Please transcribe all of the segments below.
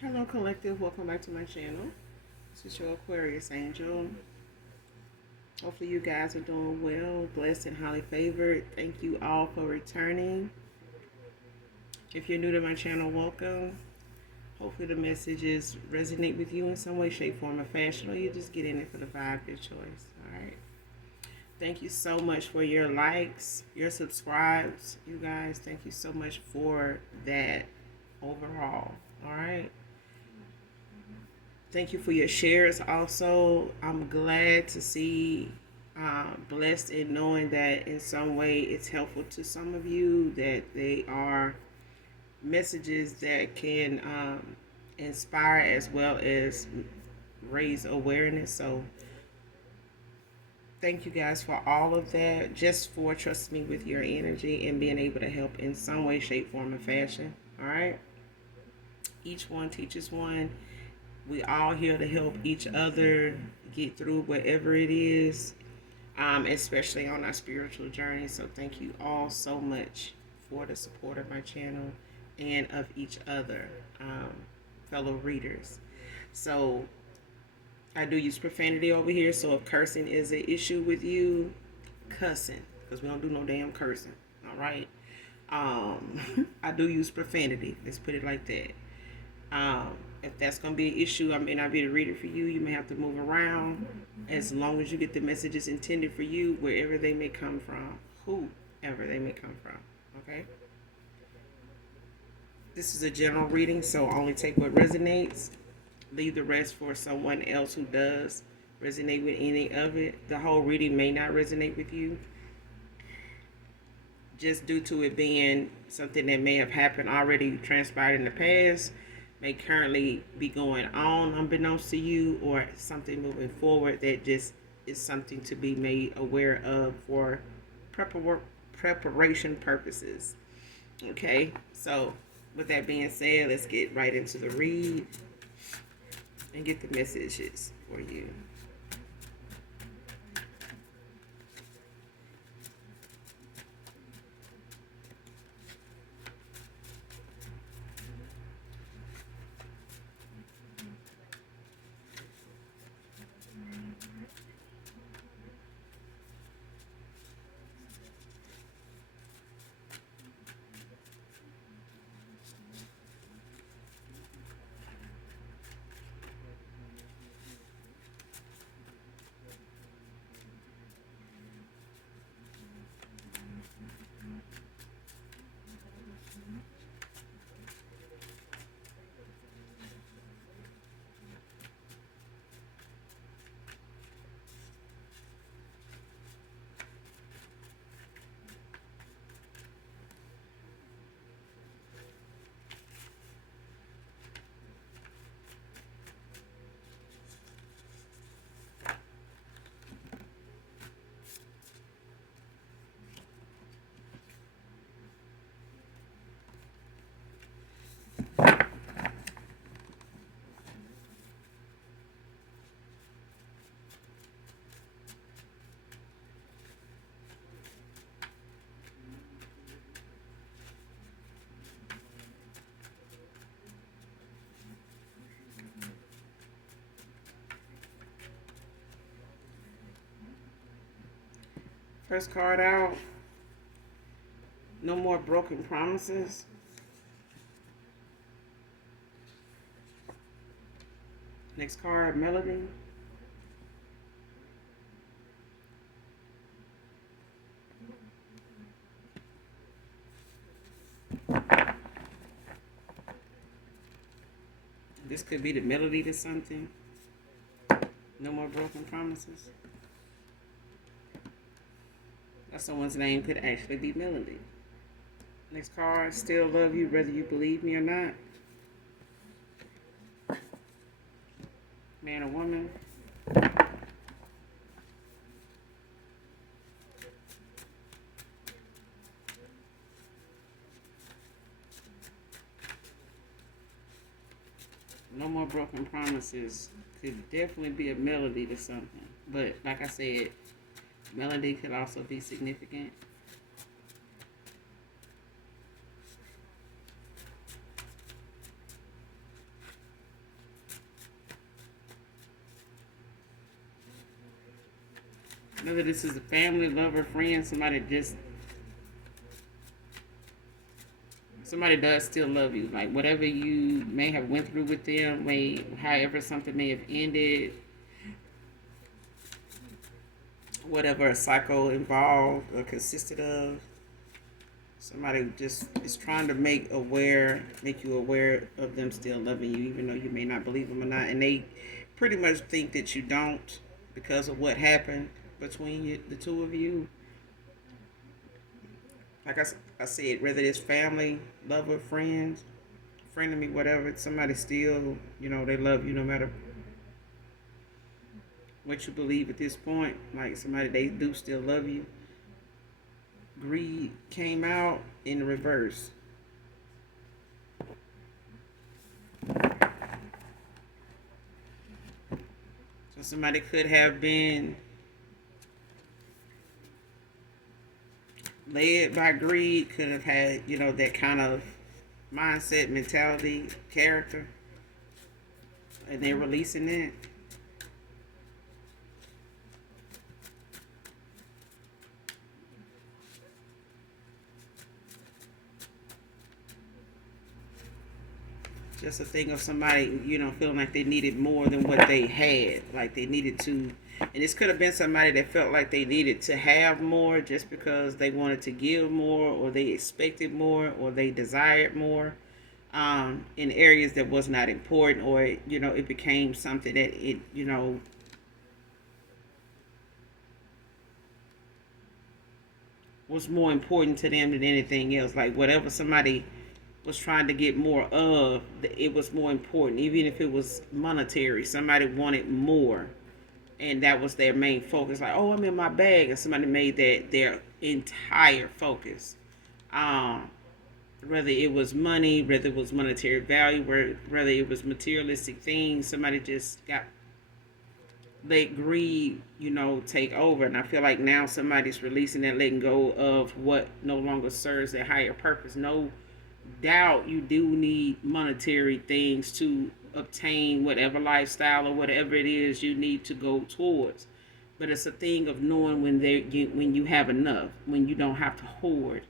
Hello, collective. Welcome back to my channel. This is your Aquarius angel. Hopefully, you guys are doing well, blessed, and highly favored. Thank you all for returning. If you're new to my channel, welcome. Hopefully, the messages resonate with you in some way, shape, form, or fashion, or you just get in it for the vibe, your choice. All right. Thank you so much for your likes, your subscribes, you guys. Thank you so much for that overall. All right. Thank you for your shares. Also, I'm glad to see, blessed in knowing that in some way it's helpful to some of you, that they are messages that can inspire as well as raise awareness. So, thank you guys for all of that, just for trusting me with your energy and being able to help in some way, shape, form, or fashion. All right. Each one teaches one. We all here to help each other get through whatever it is, especially on our spiritual journey. So thank you all so much for the support of my channel and of each other, fellow readers. So I do use profanity over here. So if cursing is an issue with you, cussing, because we don't do no damn cursing. All right. I do use profanity. Let's put it like that. Um, if that's going to be an issue, I may not be the reader for you. You may have to move around as long as you get the messages intended for you, wherever they may come from, whoever they may come from. Okay? This is a general reading, so only take what resonates. Leave the rest for someone else who does resonate with any of it. The whole reading may not resonate with you, just due to it being something that may have happened already, transpired in the past, may currently be going on unbeknownst to you, or something moving forward that just is something to be made aware of for preparation purposes. Okay, so with that being said, let's get right into the read and get the messages for you. First card out, no more broken promises. Next card, melody. This could be the melody to something. No more broken promises. That someone's name could actually be Melody. Next card, still love you whether you believe me or not. Man or woman. No more broken promises could definitely be a melody to something. But like I said, melody could also be significant. Whether this is a family, lover, friend, somebody does still love you. Like whatever you may have went through with them, however something may have ended, whatever a cycle involved or consisted of, somebody just is trying to make you aware of them still loving you, even though you may not believe them or not, and they pretty much think that you don't because of what happened between the two of you. Like I said, whether it's family, lover, friends, friend of me, whatever, somebody still, they love you no matter what you believe at this point. Like somebody, they do still love you. Greed came out in reverse. So somebody could have been led by greed, could have had, that kind of mindset, mentality, character, and they're releasing it. Just a thing of somebody, feeling like they needed more than what they had. Like they needed to, and this could have been somebody that felt like they needed to have more just because they wanted to give more, or they expected more, or they desired more, in areas that was not important, or, it became something that was more important to them than anything else. Like whatever somebody was trying to get more of, it was more important, even if it was monetary. Somebody wanted more, and that was their main focus. Like, oh, I'm in my bag, and somebody made that their entire focus. Um, Whether it was money, whether it was monetary value, whether it was materialistic things, somebody just got let greed, take over. And I feel like now somebody's releasing and letting go of what no longer serves their higher purpose. No doubt you do need monetary things to obtain whatever lifestyle or whatever it is you need to go towards. But it's a thing of knowing when you have enough, when you don't have to hoard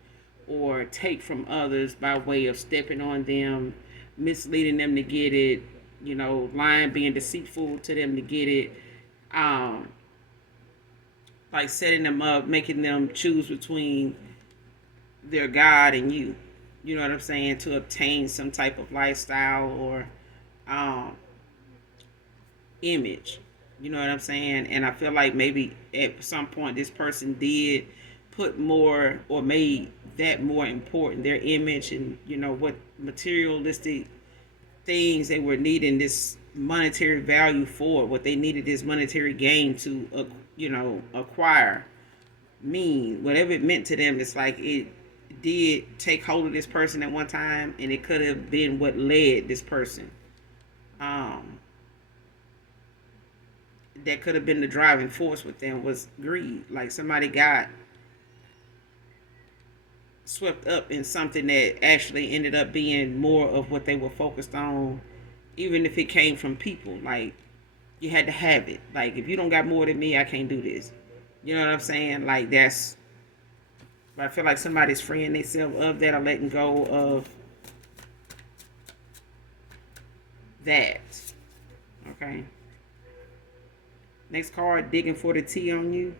or take from others by way of stepping on them, misleading them to get it, lying, being deceitful to them to get it, um, like setting them up, making them choose between their God and you. You know what I'm saying? To obtain some type of lifestyle or um, image. You know what I'm saying? And I feel like maybe at some point this person did put more or made that more important, their image and, what materialistic things they were needing this monetary value for, what they needed this monetary gain to, acquire, mean, whatever it meant to them. It's like it did take hold of this person at one time, and it could have been what led this person. Um, that could have been the driving force with them was greed. Like somebody got swept up in something that actually ended up being more of what they were focused on, even if it came from people. Like you had to have it. Like if you don't got more than me, I can't do this. You know what I'm saying? Like that's. But I feel like somebody's freeing themselves of that or letting go of that. Okay. Next card, digging for the tea on you.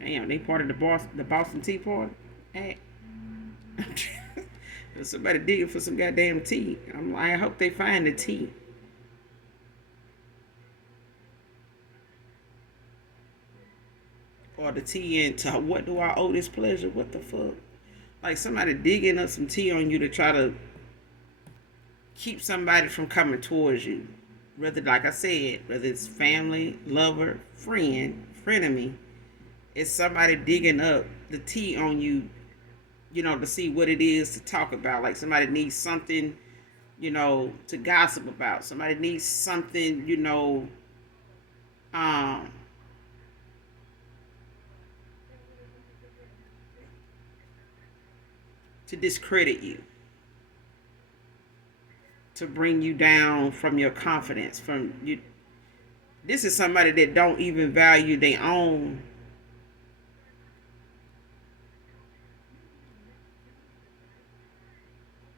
Damn, they part of the Boston Tea Party. Hey. Somebody digging for some goddamn tea. I hope they find the tea. Or the tea into what do I owe this pleasure? What the fuck? Like somebody digging up some tea on you to try to keep somebody from coming towards you. Whether, like I said, whether it's family, lover, friend, frenemy, it's somebody digging up the tea on you, to see what it is to talk about. Like somebody needs something, to gossip about. Somebody needs something, um, to discredit you. to bring you down from your confidence. From you, this is somebody that don't even value their own.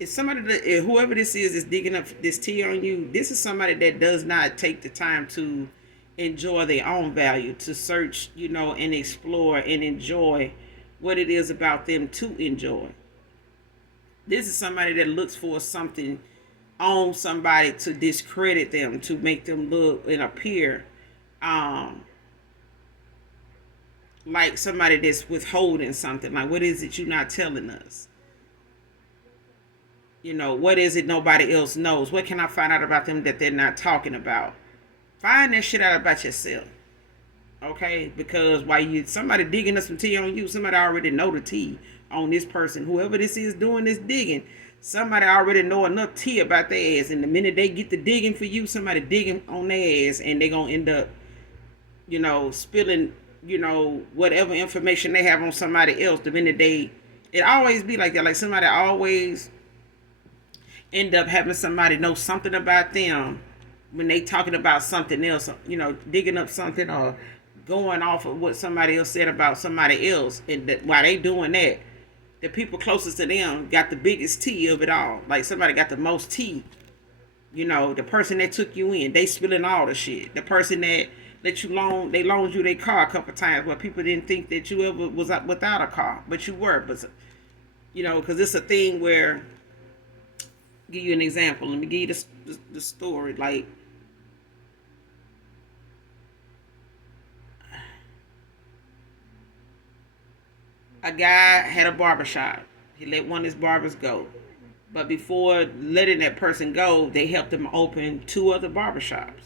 It's somebody that whoever this is digging up this tea on you. This is somebody that does not take the time to enjoy their own value, to search, and explore and enjoy what it is about them to enjoy. This is somebody that looks for something on somebody to discredit them, to make them look and appear um, like somebody that's withholding something. Like, what is it you're not telling us? What is it nobody else knows? What can I find out about them that they're not talking about? Find that shit out about yourself. Okay? Because while somebody digging up some tea on you, somebody already know the tea on this person. Whoever this is doing this digging, somebody already know enough tea about their ass. And the minute they get the digging for you, somebody digging on their ass, and they gonna end up, spilling, whatever information they have on somebody else. The minute it always be like that. Like somebody always end up having somebody know something about them when they talking about something else, digging up something or going off of what somebody else said about somebody else. And while they doing that, the people closest to them got the biggest tea of it all. Like somebody got the most tea. The person that took you in, they spilling all the shit. The person that let you they loaned you their car a couple times where people didn't think that you ever was without a car, but you were. But because it's a thing where, give you an example. Let me give you the story. Like, a guy had a barbershop. He let one of his barbers go. But before letting that person go, they helped him open 2 other barbershops.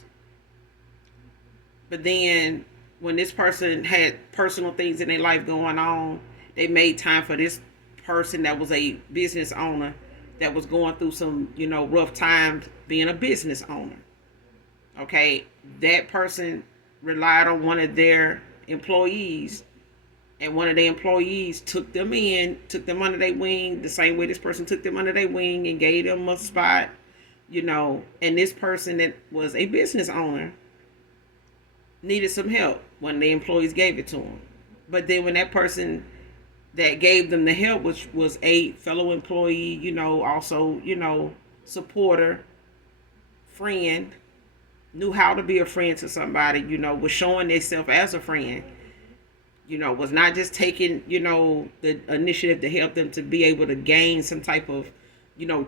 But then when this person had personal things in their life going on, they made time for this person that was a business owner that was going through some, rough times being a business owner. Okay, that person relied on one of their employees, and one of their employees took them under their wing, the same way this person took them under their wing and gave them a spot, and this person that was a business owner needed some help when the employees gave it to him. But then when that person that gave them the help, which was a fellow employee, also, supporter, friend, knew how to be a friend to somebody, was showing themselves as a friend, was not just taking, the initiative to help them to be able to gain some type of,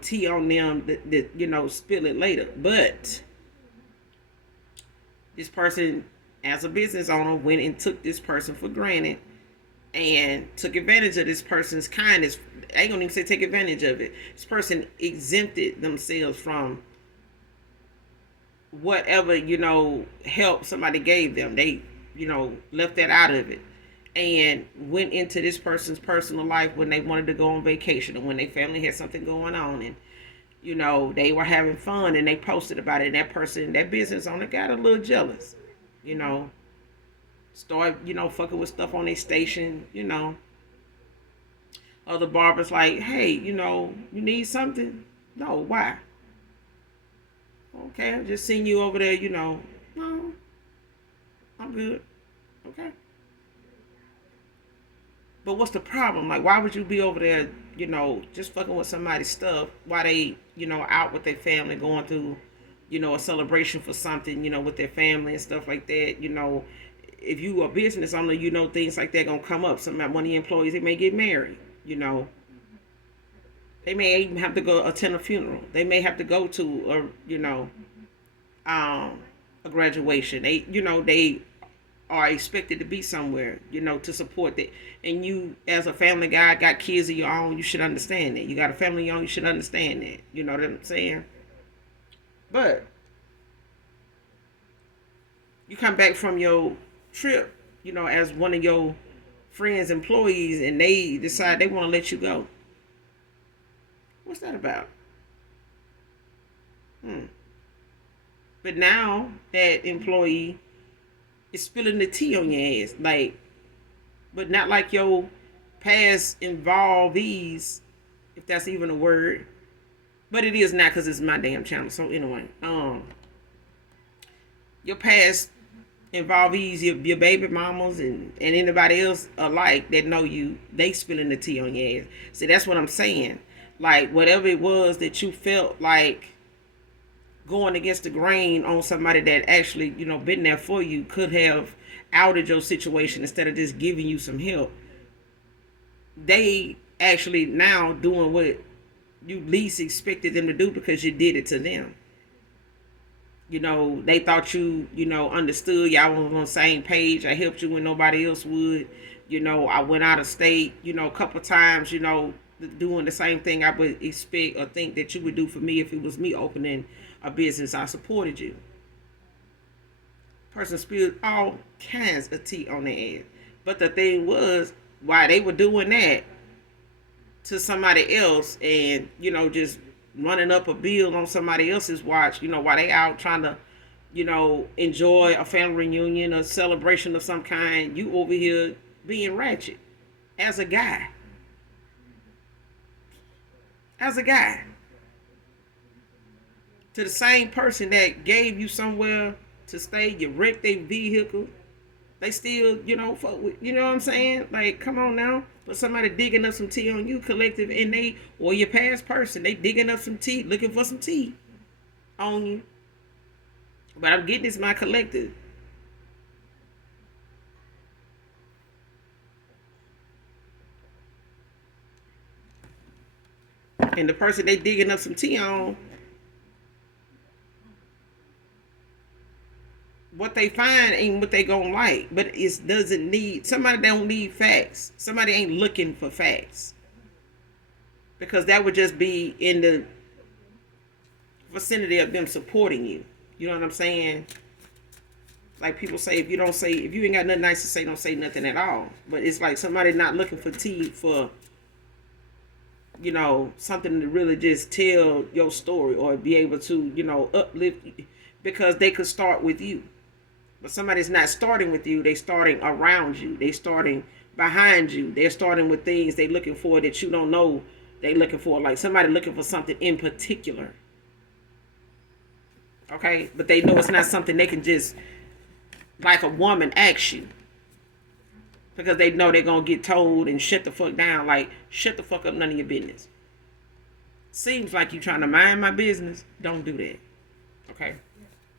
tea on them that spill it later. But this person, as a business owner, went and took this person for granted and took advantage of this person's kindness. I ain't gonna even say take advantage of it. This person exempted themselves from whatever, help somebody gave them. They, left that out of it and went into this person's personal life when they wanted to go on vacation and when their family had something going on, and they were having fun and they posted about it, and that person, that business owner, got a little jealous, started, fucking with stuff on their station, Other barbers like, hey, you need something? No, why? Okay, I just seen you over there, No, I'm good. Okay. But what's the problem? Like, why would you be over there, just fucking with somebody's stuff while they, out with their family going through, a celebration for something, with their family and stuff like that, If you a business owner, things like that gonna come up. One of the employees, they may get married, They may even have to go attend a funeral. They may have to go to a graduation. They are expected to be somewhere, to support that. And you, as a family guy, got kids of your own, you should understand that. You got a family of your own, you should understand that. You know what I'm saying? But you come back from your trip, as one of your friends' employees, and they decide they want to let you go. What's that about? But now that employee is spilling the tea on your ass, but not like your past involvees, if that's even a word, But it is not because it's my damn channel. So anyway, your past involvees your baby mamas and anybody else alike that know you, they spilling the tea on your ass. See, that's what I'm saying. Like, whatever it was that you felt like going against the grain on somebody that actually, been there for you, could have outed your situation instead of just giving you some help. They actually now doing what you least expected them to do because you did it to them. They thought you, understood. Y'all was on the same page. I helped you when nobody else would. I went out of state, a couple times, doing the same thing I would expect or think that you would do for me if it was me opening a business. I supported you. Person spilled all kinds of tea on their ass. But the thing was, while they were doing that to somebody else and, just running up a bill on somebody else's watch, while they out trying to, enjoy a family reunion or celebration of some kind, you over here being ratchet as a guy. As a guy. To the same person that gave you somewhere to stay, you wrecked their vehicle, they still, fuck with, what I'm saying? Like, come on now. But somebody digging up some tea on you, collective, and they, or your past person, they digging up some tea, looking for some tea on you. But I'm getting this, my collective. And the person they digging up some tea on, what they find ain't what they gonna like, but it doesn't need, somebody don't need facts. Somebody ain't looking for facts, because that would just be in the vicinity of them supporting you. You know what I'm saying? Like people say, if you ain't got nothing nice to say, don't say nothing at all. But it's like somebody not looking for tea for, something to really just tell your story or be able to, uplift, because they could start with you. But somebody's not starting with you. They starting around you. They starting behind you. They're starting with things they looking for that you don't know they looking for. Like somebody looking for something in particular. Okay? But they know it's not something they can just, like a woman asks you. Because they know they're going to get told and shut the fuck down. Like, shut the fuck up, none of your business. Seems like you trying to mind my business. Don't do that. Okay?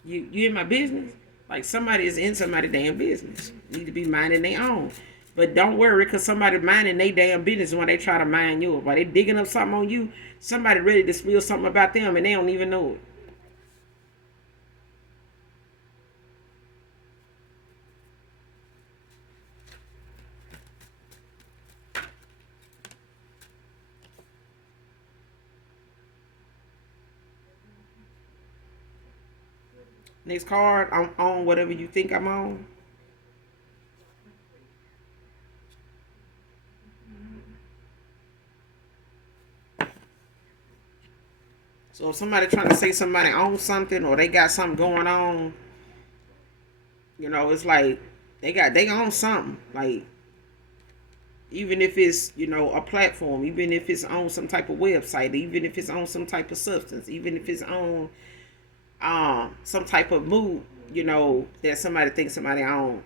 You in my business? Like somebody is in somebody's damn business. Need to be minding their own. But don't worry, because somebody minding their damn business when they try to mind yours. While they digging up something on you, somebody ready to spill something about them and they don't even know it. Next card, I'm on whatever you think I'm on. So if somebody trying to say somebody owns something or they got something going on, it's like they own something. Like, even if it's, a platform, even if it's on some type of website, even if it's on some type of substance, even if it's on some type of mood, that somebody thinks somebody on.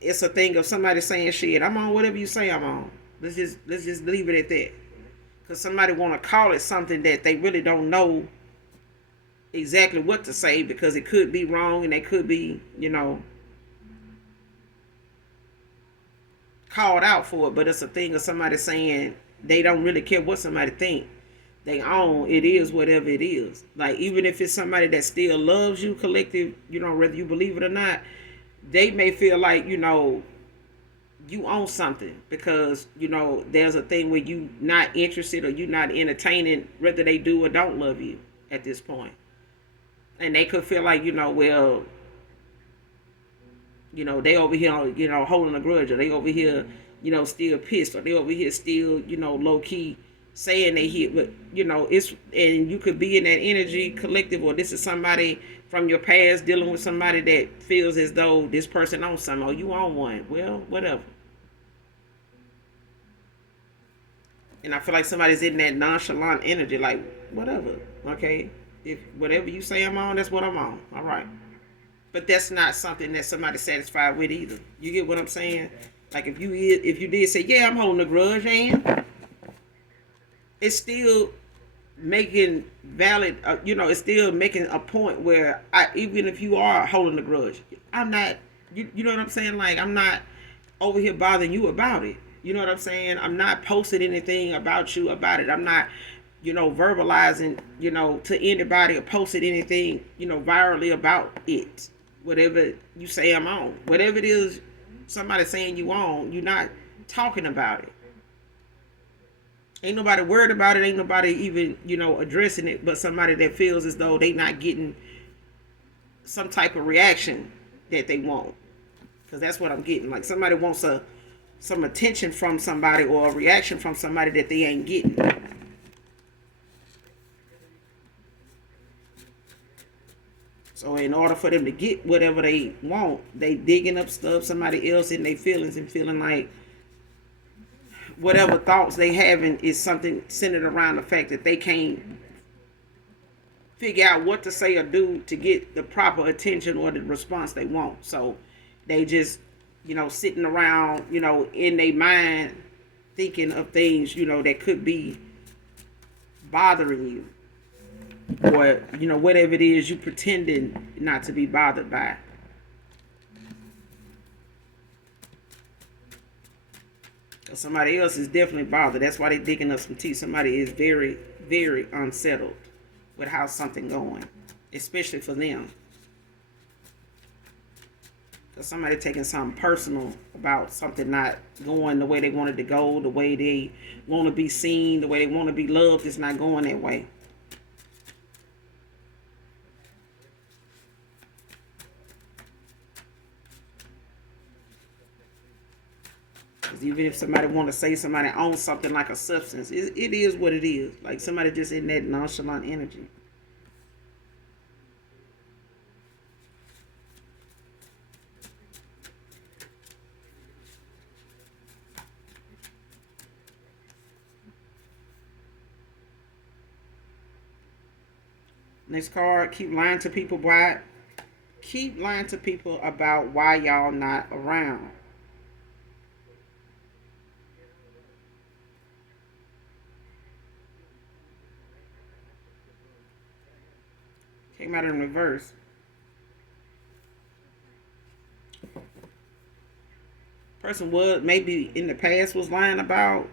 It's a thing of somebody saying, shit, I'm on whatever you say I'm on. Let's just leave it at that. Because somebody want to call it something that they really don't know exactly what to say, because it could be wrong and they could be, called out for it. But it's a thing of somebody saying they don't really care what somebody think. They own, it is whatever it is. Like, even if it's somebody that still loves you, collective, whether you believe it or not, they may feel like, you own something, because, there's a thing where you not interested or you not entertaining whether they do or don't love you at this point. And they could feel like, well, they over here, holding a grudge, or they over here, still pissed, or they over here still, low key saying they hit, but it's, and you could be in that energy collective, or this is somebody from your past dealing with somebody that feels as though this person owns something, or you own one. Well, whatever. And I feel like somebody's in that nonchalant energy, like, whatever. Okay. If whatever you say I'm on, that's what I'm on. All right. But that's not something that somebody's satisfied with either. You get what I'm saying? Like if you did say, yeah, I'm holding a grudge, and it's still making valid, it's still making a point where even if you are holding a grudge, I'm not, you know what I'm saying? Like, I'm not over here bothering you about it. You know what I'm saying? I'm not posting anything about you about it. I'm not, verbalizing, to anybody or posting anything, virally about it. Whatever you say I'm on. Whatever it is somebody saying you on, you're not talking about it. Ain't nobody worried about it. Ain't nobody even, addressing it, but somebody that feels as though they not getting some type of reaction that they want. Because that's what I'm getting. Like, somebody wants some attention from somebody or a reaction from somebody that they ain't getting. So in order for them to get whatever they want, they digging up stuff, somebody else in their feelings, and feeling like whatever thoughts they having is something centered around the fact that they can't figure out what to say or do to get the proper attention or the response they want. So they just, sitting around, in their mind thinking of things, that could be bothering you. Or, whatever it is you pretending not to be bothered by. Somebody else is definitely bothered. That's why they're digging up some tea. Somebody is very, very unsettled with how something going, especially for them. Because somebody taking something personal about something not going the way they wanted to go, the way they want to be seen, the way they want to be loved, it's not going that way. Even if somebody want to say somebody owns something like a substance, it is what it is. Like, somebody just in that nonchalant energy. Next card, keep lying to people about why y'all not around. Came out in reverse. Person was maybe in the past was lying about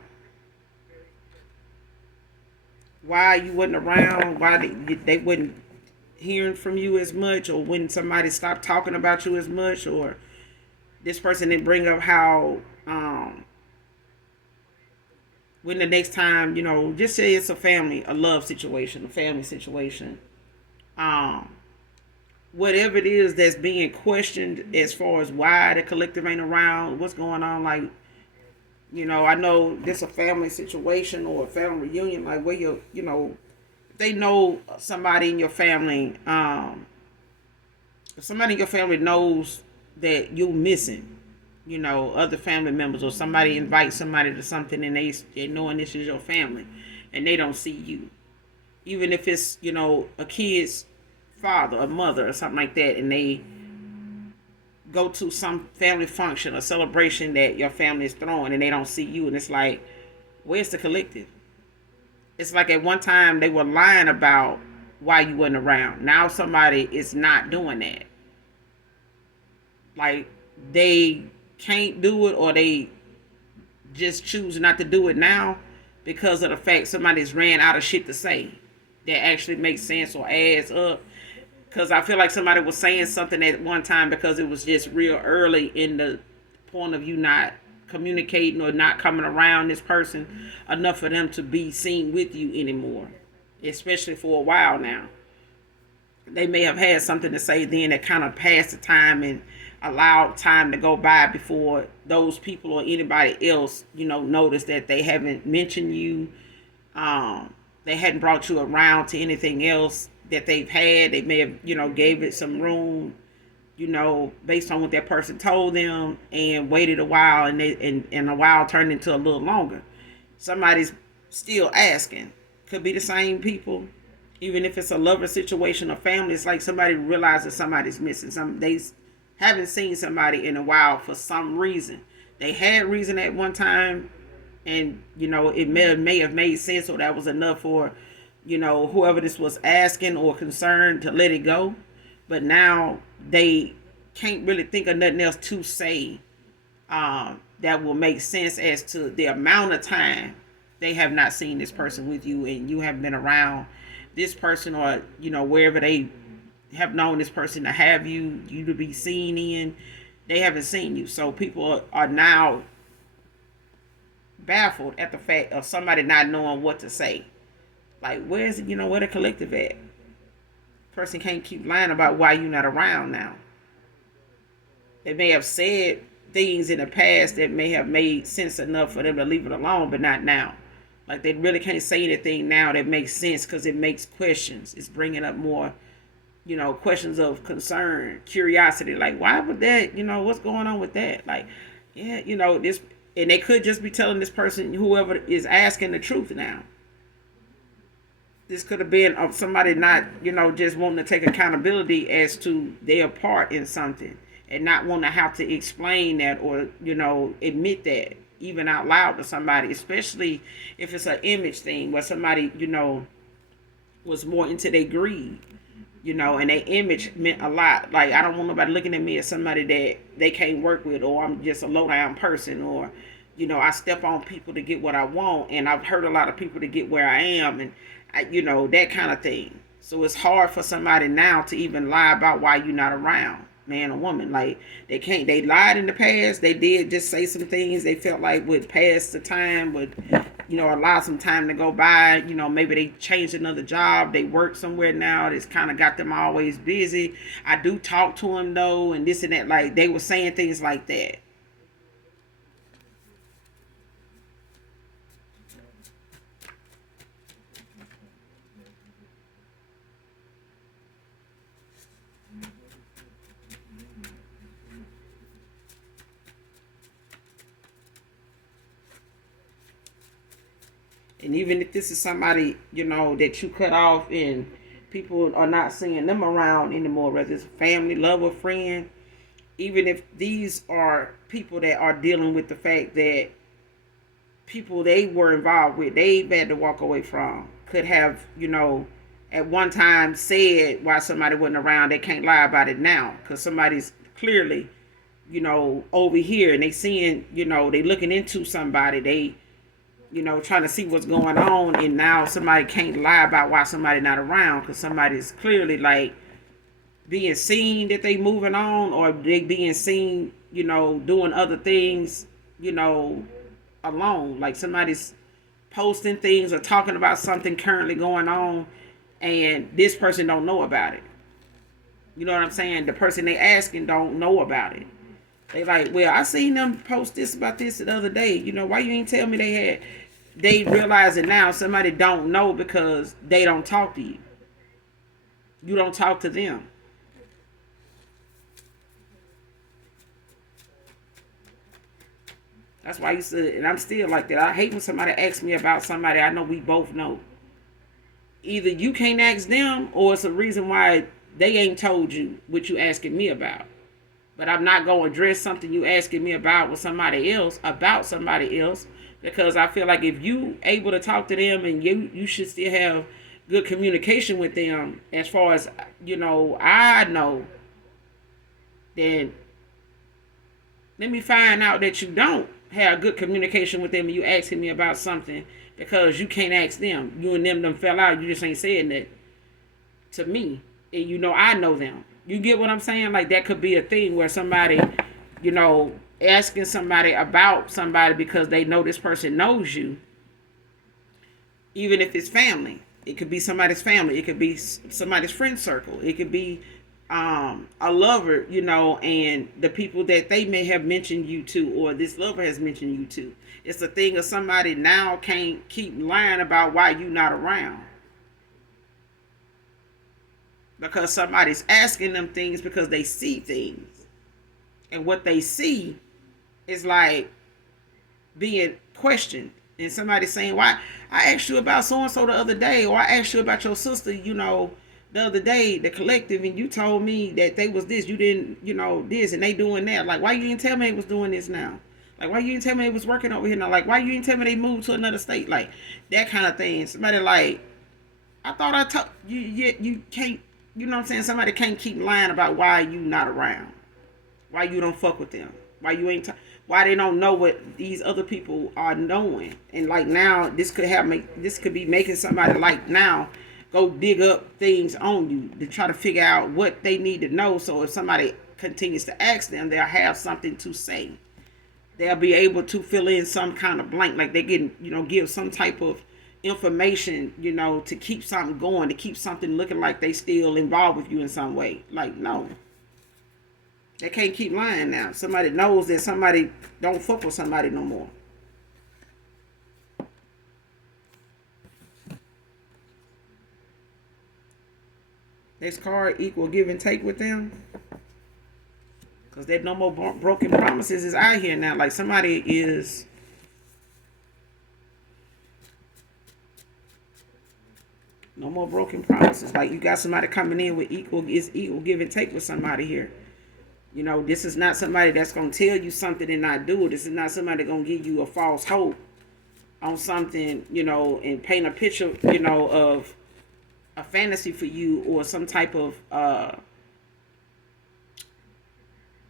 why you wasn't around, why they wasn't hearing from you as much, or when somebody stopped talking about you as much, or this person didn't bring up how when the next time, just say it's a love situation, a family situation. Whatever it is that's being questioned as far as why the collective ain't around, what's going on, like, I know this a family situation or a family reunion, like where they know somebody in your family, if somebody in your family knows that you're missing, other family members, or somebody invites somebody to something and they knowing this is your family and they don't see you. Even if it's, a kid's father or mother or something like that, and they go to some family function or celebration that your family is throwing and they don't see you, and it's like, where's the collective? It's like at one time they were lying about why you wasn't around. Now somebody is not doing that. Like, they can't do it, or they just choose not to do it now because of the fact somebody's ran out of shit to say that actually makes sense or adds up. Because I feel like somebody was saying something at one time because it was just real early in the point of you not communicating or not coming around this person enough for them to be seen with you anymore, especially for a while now. They may have had something to say then that kind of passed the time and allowed time to go by before those people or anybody else, noticed that they haven't mentioned you. They hadn't brought you around to anything else that they've had. They may have, gave it some room, based on what that person told them, and waited a while, and a while turned into a little longer. Somebody's still asking. Could be the same people. Even if it's a lover situation or family, it's like somebody realizes somebody's missing. They haven't seen somebody in a while for some reason. They had reason at one time, and it may have made sense, or that was enough for whoever this was asking or concerned to let it go. But now they can't really think of nothing else to say that will make sense as to the amount of time they have not seen this person with you, and you have been around this person, or wherever they have known this person to have you to be seen in, they haven't seen you. So people are now baffled at the fact of somebody not knowing what to say. Like, where's where the collective at? Person can't keep lying about why you're not around now. They may have said things in the past that may have made sense enough for them to leave it alone, but not now. Like, they really can't say anything now that makes sense, because it makes questions. It's bringing up more, questions of concern, curiosity. Like, why would that, what's going on with that? Like, yeah, this, and they could just be telling this person, whoever is asking, the truth now. This could have been of somebody not, just wanting to take accountability as to their part in something, and not want to have to explain that, or, admit that even out loud to somebody, especially if it's an image thing where somebody, was more into their greed, and their image meant a lot. Like, I don't want nobody looking at me as somebody that they can't work with, or I'm just a low down person, or, I step on people to get what I want, and I've hurt a lot of people to get where I am, and that kind of thing. So it's hard for somebody now to even lie about why you're not around, man or woman. Like, they lied in the past. They did just say some things they felt like would pass the time, would allow some time to go by. Maybe they changed another job, they work somewhere now, it's kind of got them always busy. I do talk to them though, and this and that. Like, they were saying things like that. And even if this is somebody, that you cut off and people are not seeing them around anymore, whether it's family, love, or friend, even if these are people that are dealing with the fact that people they were involved with, they've had to walk away from, could have, at one time said why somebody wasn't around, they can't lie about it now, because somebody's clearly, over here, and they seeing, they looking into somebody, they trying to see what's going on, and now somebody can't lie about why somebody not around, because somebody's clearly like being seen that they moving on, or they being seen, doing other things, alone. Like, somebody's posting things or talking about something currently going on, and this person don't know about it. You know what I'm saying? The person they asking don't know about it. They like, well, I seen them post this about this the other day. Why you ain't tell me they had? They realize it now. Somebody don't know because they don't talk to you. You don't talk to them. That's why I used to, and I'm still like that. I hate when somebody asks me about somebody I know we both know. Either you can't ask them, or it's a reason why they ain't told you what you asking me about. But I'm not going to address something you asking me about with somebody else, because I feel like if you able to talk to them, and you should still have good communication with them, as far as, I know, then let me find out that you don't have good communication with them, and you asking me about something because you can't ask them. You and them fell out. You just ain't saying that to me. And I know them. You get what I'm saying? Like, that could be a thing where somebody, asking somebody about somebody because they know this person knows you. Even if it's family. It could be somebody's family. It could be somebody's friend circle. It could be a lover, and the people that they may have mentioned you to, or this lover has mentioned you to. It's a thing of somebody now can't keep lying about why you not around. Because somebody's asking them things because they see things. And what they see is like being questioned. And somebody saying, why I asked you about so and so the other day, or I asked you about your sister, the other day, the collective, and you told me that they was this, you didn't, this, and they doing that. Like, why you didn't tell me they was doing this now? Like, why you didn't tell me they was working over here now? Like, why you didn't tell me they moved to another state? Like, that kind of thing. Somebody like, I thought I told you, you can't, you know what I'm saying? Somebody can't keep lying about why you not around, why you don't fuck with them, why you ain't, why they don't know what these other people are knowing. And like now, this could be making somebody like now go dig up things on you to try to figure out what they need to know. So if somebody continues to ask them, they'll have something to say. They'll be able to fill in some kind of blank, like they can, give some type of information, to keep something going, to keep something looking like they still involved with you in some way. Like, no. They can't keep lying now. Somebody knows that somebody don't fuck with somebody no more. Next card, equal give and take with them. Because that no more broken promises is out here now. Like somebody is... No more broken promises. Like you got somebody coming in with equal give and take with somebody here. This is not somebody that's going to tell you something and not do it. This is not somebody going to give you a false hope on something, and paint a picture, of a fantasy for you or some type of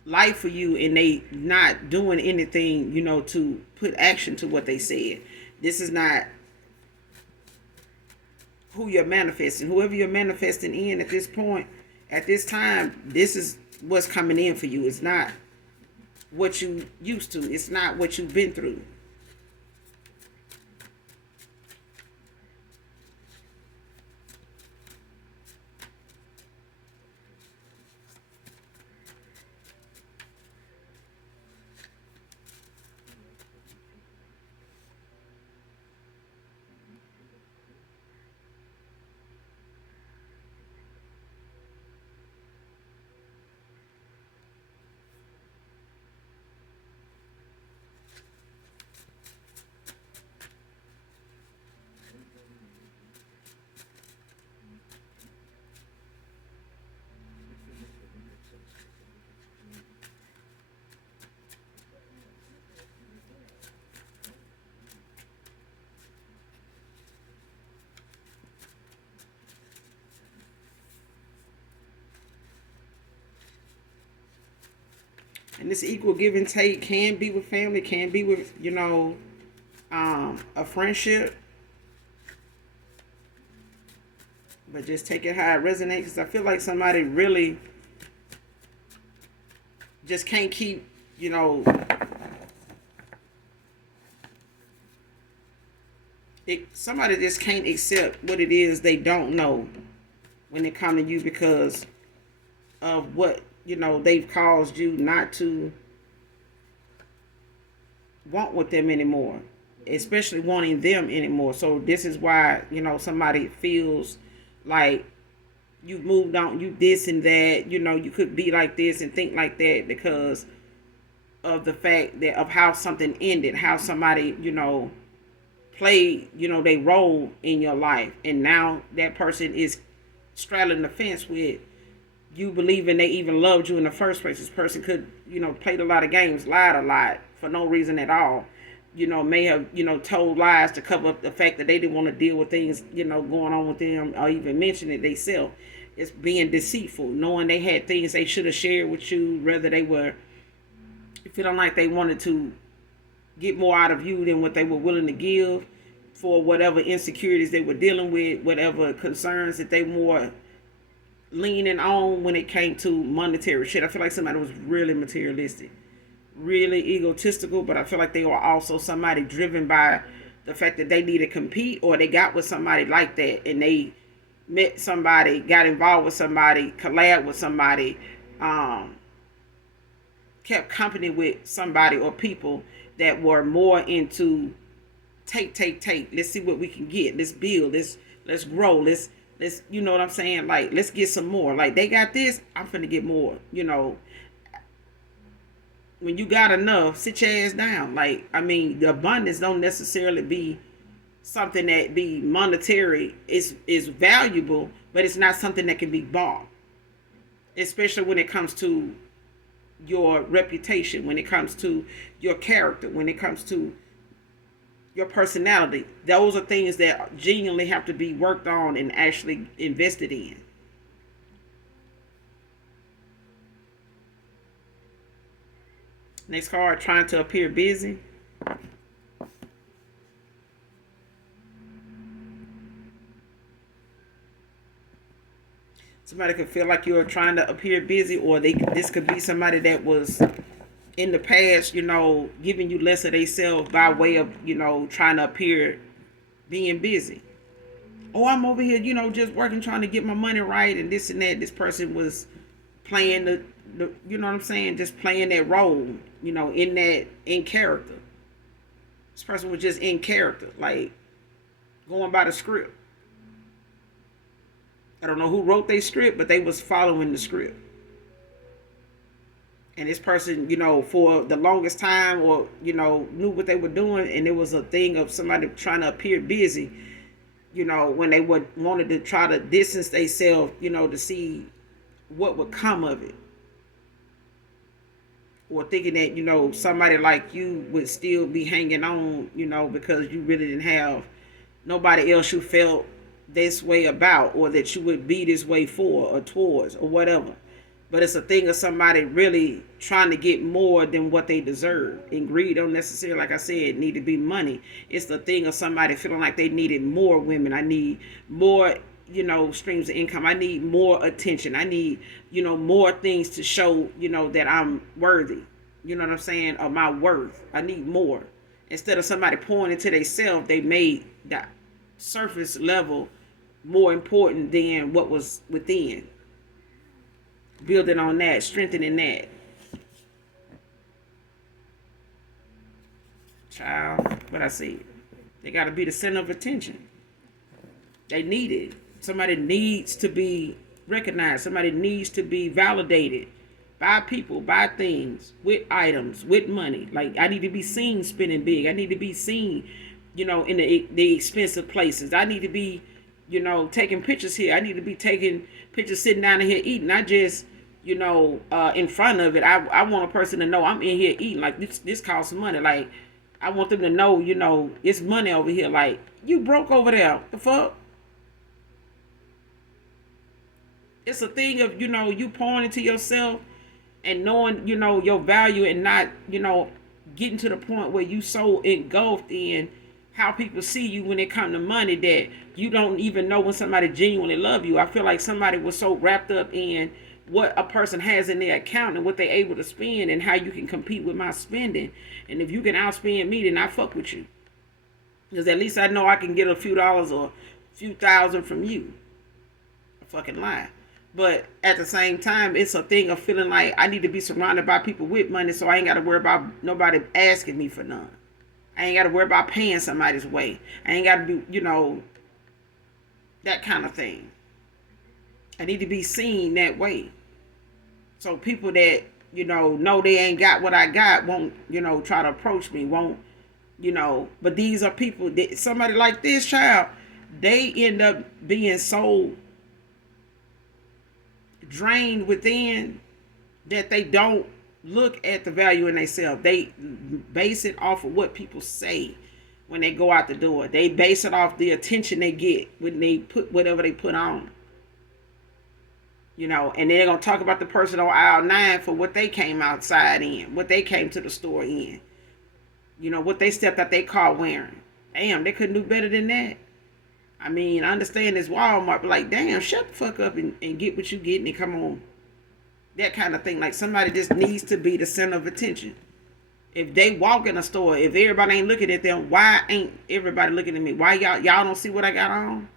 life for you, and they not doing anything, to put action to what they said. This is not who you're manifesting. Whoever you're manifesting in at this point, at this time, this is what's coming in for you. It's not what you used to. It's not what you've been through. And this equal give and take can be with family, can be with, a friendship. But just take it how it resonates. Because I feel like somebody really just can't keep, somebody just can't accept what it is they don't know when they come to you because of what they've caused you not to want with them anymore, especially wanting them anymore. So this is why somebody feels like you moved on, you this and that, you could be like this and think like that because of the fact that of how something ended, how somebody played they role in your life, and now that person is straddling the fence with you believing they even loved you in the first place. This person could, played a lot of games, lied a lot for no reason at all. May have, told lies to cover up the fact that they didn't want to deal with things, going on with them or even mention it themselves. It's being deceitful, knowing they had things they should have shared with you, whether they were feeling like they wanted to get more out of you than what they were willing to give for whatever insecurities they were dealing with, whatever concerns that they more leaning on when it came to monetary shit. I feel like somebody was really materialistic, really egotistical, but I feel like they were also somebody driven by the fact that they needed to compete, or they got with somebody like that and they met somebody, got involved with somebody, collabed with somebody, kept company with somebody or people that were more into take. Let's see what we can get. Let's build. Let's grow. Let's you know what I'm saying? Like, let's get some more. Like, they got this, I'm finna get more. when you got enough, sit your ass down. Like, I mean, the abundance don't necessarily be something that be monetary. Is valuable, but it's not something that can be bought. Especially when it comes to your reputation, when it comes to your character, when it comes to your personality. Those are things that genuinely have to be worked on and actually invested in. Next card, trying to appear busy. Somebody could feel like you're trying to appear busy, or this could be somebody that was in the past, giving you less of themselves by way of, trying to appear being busy. Oh, I'm over here, just working, trying to get my money right, and this and that. This person was playing the you know what I'm saying, just playing that role, in character. This person was just in character, like going by the script. I don't know who wrote their script, but they was following the script. And this person, for the longest time, or knew what they were doing, and it was a thing of somebody trying to appear busy, when they wanted to try to distance themselves, to see what would come of it. Or thinking that, somebody like you would still be hanging on, because you really didn't have nobody else you felt this way about, or that you would be this way for or towards or whatever. But it's a thing of somebody really trying to get more than what they deserve. And greed don't necessarily, like I said, need to be money. It's the thing of somebody feeling like they needed more women. I need more, streams of income. I need more attention. I need, more things to show, that I'm worthy. You know what I'm saying? Of my worth. I need more. Instead of somebody pouring into themselves, they made that surface level more important than what was within. Building on that, strengthening that. Child, what I said. They got to be the center of attention. They need it. Somebody needs to be recognized. Somebody needs to be validated by people, by things, with items, with money. Like, I need to be seen spending big. I need to be seen, in the expensive places. I need to be, taking pictures here. I need to be taking pictures sitting down here eating. I just, in front of it. I want a person to know I'm in here eating. Like, this costs money. Like, I want them to know, it's money over here. Like, you broke over there. The fuck? It's a thing of, you pouring into yourself and knowing, your value, and not, getting to the point where you so engulfed in how people see you when it comes to money that you don't even know when somebody genuinely love you. I feel like somebody was so wrapped up in what a person has in their account and what they're able to spend and how you can compete with my spending. And if you can outspend me, then I fuck with you. Because at least I know I can get a few dollars or a few thousand from you. A fucking lie. But at the same time, it's a thing of feeling like I need to be surrounded by people with money, so I ain't got to worry about nobody asking me for none. I ain't got to worry about paying somebody's way. I ain't got to be, that kind of thing. I need to be seen that way. So people that, know they ain't got what I got won't, try to approach me, won't, but these are people that, somebody like this child, they end up being so drained within that they don't look at the value in themselves. They base it off of what people say when they go out the door. They base it off the attention they get when they put whatever they put on. And they're going to talk about the person on aisle 9 for what they came outside in, what they came to the store in, what they stepped out their car wearing. Damn, they couldn't do better than that. I mean, I understand this Walmart, but like, damn, shut the fuck up and get what you getting and come on. That kind of thing. Like, somebody just needs to be the center of attention. If they walk in a store, if everybody ain't looking at them, why ain't everybody looking at me? Why y'all don't see what I got on?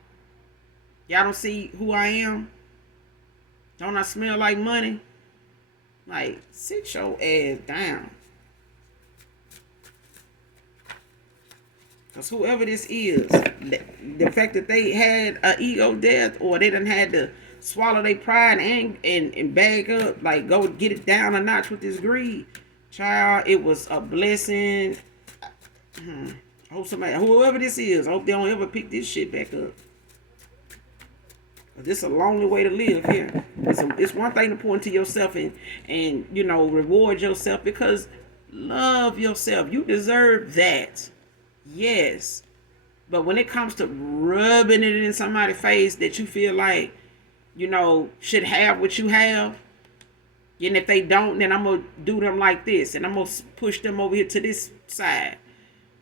Y'all don't see who I am? Don't I smell like money? Like, sit your ass down. Because whoever this is, the fact that they had an ego death, or they done had to swallow their pride and bag up, like go get it down a notch with this greed, Child, it was a blessing. I hope somebody, whoever this is, I hope they don't ever pick this shit back up. This is a lonely way to live here. It's one thing to pour into yourself and reward yourself, because love yourself. You deserve that. Yes. But when it comes to rubbing it in somebody's face that you feel like, should have what you have, and if they don't, then I'm going to do them like this, and I'm going to push them over here to this side.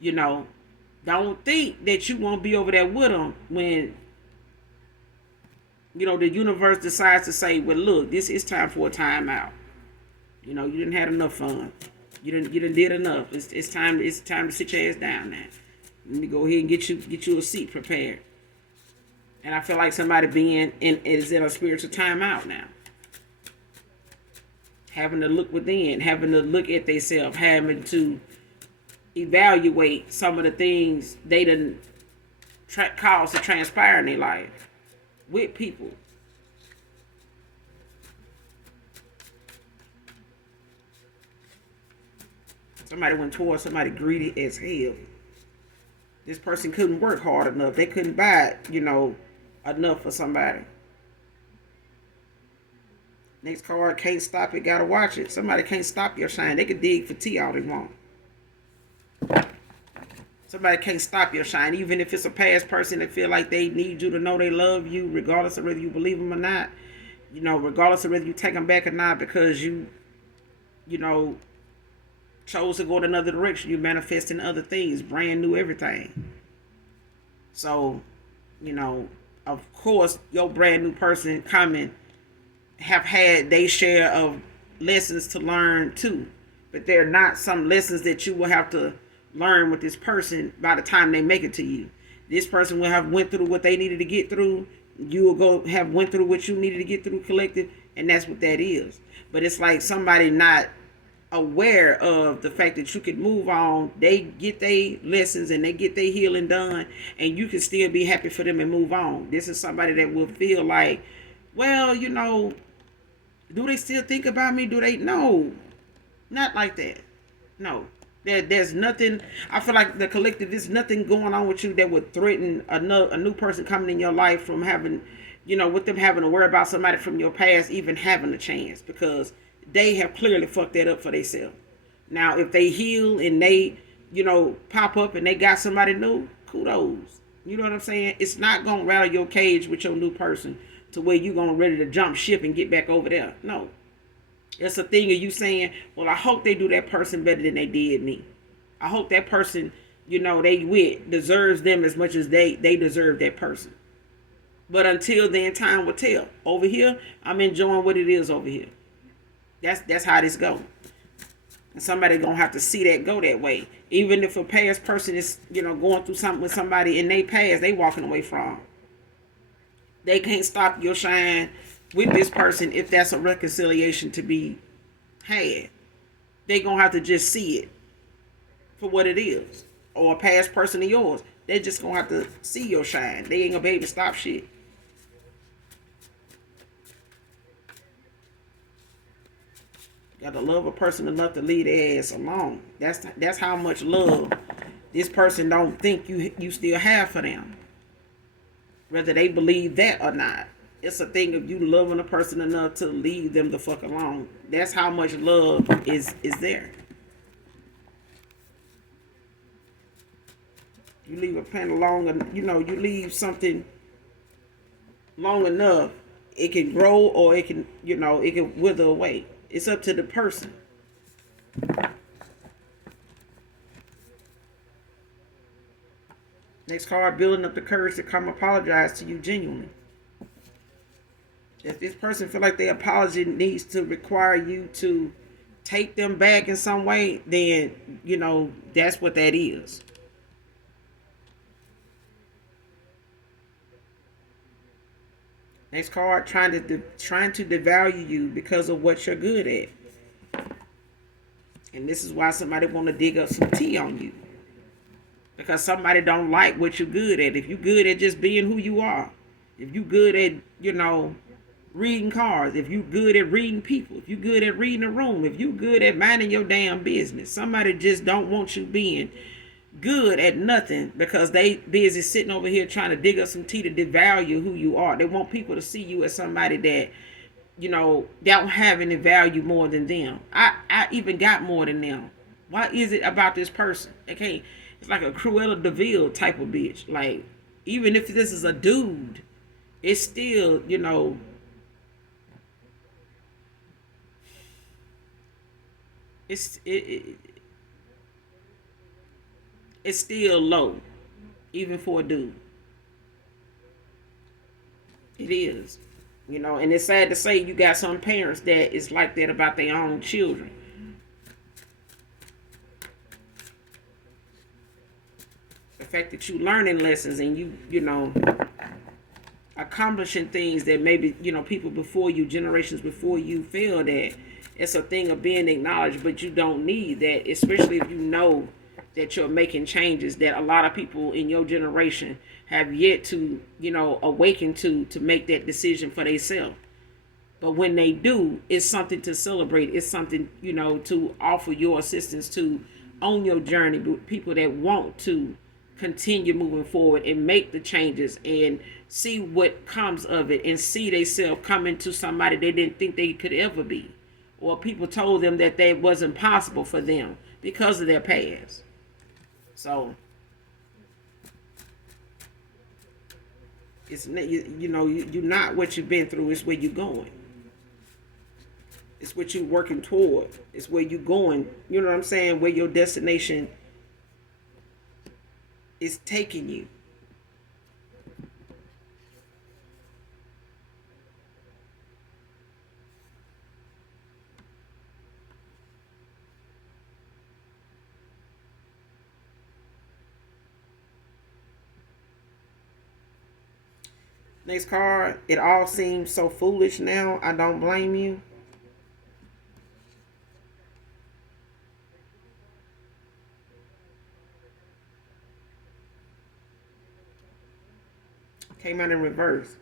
Don't think that you won't be over there with them when, the universe decides to say, well, look, this is time for a timeout. You didn't have enough fun. You didn't did enough. It's time to sit your ass down now. Let me go ahead and get you a seat prepared. And I feel like somebody is in a spiritual timeout now. Having to look within, having to look at themselves, having to evaluate some of the things they done cause to transpire in their life with people. Somebody went towards somebody greedy as hell. This person couldn't work hard enough. They couldn't buy, enough for somebody. Next card, can't stop it, gotta watch it. Somebody can't stop your shine. They can dig for tea all they want. Somebody can't stop your shine, even if it's a past person that feel like they need you to know they love you, regardless of whether you believe them or not. Regardless of whether you take them back or not, because you chose to go in another direction. You manifesting other things, brand new everything. So, of course, your brand new person coming have had their share of lessons to learn too. But they're not some lessons that you will have to learn with this person by the time they make it to you. This person will have went through what they needed to get through. You will went through what you needed to get through collective, and that's what that is. But it's like somebody not aware of the fact that you could move on. They get their lessons and they get their healing done, and you can still be happy for them and move on. This is somebody that will feel like, well, do they still think about me? Do they? No, not like that. No, there's nothing. I feel like the collective, there's nothing going on with you that would threaten a new person coming in your life from having, with them having to worry about somebody from your past even having a chance, because they have clearly fucked that up for themselves. Now, if they heal and they, pop up and they got somebody new, kudos. You know what I'm saying? It's not going to rattle your cage with your new person to where you're going to ready to jump ship and get back over there. No. It's a thing of you saying, well, I hope they do that person better than they did me. I hope that person, they with deserves them as much as they deserve that person. But until then, time will tell. Over here, I'm enjoying what it is over here. That's how this go. And somebody gonna have to see that go that way. Even if a past person is, going through something with somebody in their past, they walking away from. They can't stop your shine with this person if that's a reconciliation to be had. They gonna have to just see it for what it is. Or a past person of yours. They just gonna have to see your shine. They ain't gonna be able to stop shit. Got to love a person enough to leave their ass alone. That's how much love this person don't think you still have for them. Whether they believe that or not. It's a thing of you loving a person enough to leave them the fuck alone. That's how much love is there. You leave a plant long, you leave something long enough, it can grow or it can, it can wither away. It's up to the person. Next card, building up the courage to come apologize to you genuinely. If this person feel like their apology needs to require you to take them back in some way, then, that's what that is. Next card, trying to devalue you because of what you're good at. And this is why somebody want to dig up some tea on you. Because somebody don't like what you're good at. If you're good at just being who you are. If you're good at, reading cards, if you good at reading people, if you good at reading a room, if you good at minding your damn business, somebody just don't want you being good at nothing because they busy sitting over here trying to dig up some tea to devalue who you are. They want people to see you as somebody that, don't have any value more than them. I even got more than them. Why is it about this person? Okay, it's like a Cruella DeVille type of bitch. Like, even if this is a dude, it's still, it's it's still low, even for a dude. It is, and it's sad to say you got some parents that is like that about their own children. The fact that you learning lessons and you accomplishing things that maybe people before you, generations before you, failed at. It's a thing of being acknowledged, but you don't need that, especially if you know that you're making changes that a lot of people in your generation have yet to awaken to make that decision for themselves. But when they do, it's something to celebrate. It's something to offer your assistance to on your journey with people that want to continue moving forward and make the changes and see what comes of it and see themselves coming to somebody they didn't think they could ever be, or people told them that they wasn't possible for them because of their past. So it's you're not what you've been through. It's where you're going. It's what you're working toward. It's where you're going. You know what I'm saying? Where your destination is taking you. Next card. It all seems so foolish now. I don't blame you. Came out in reverse.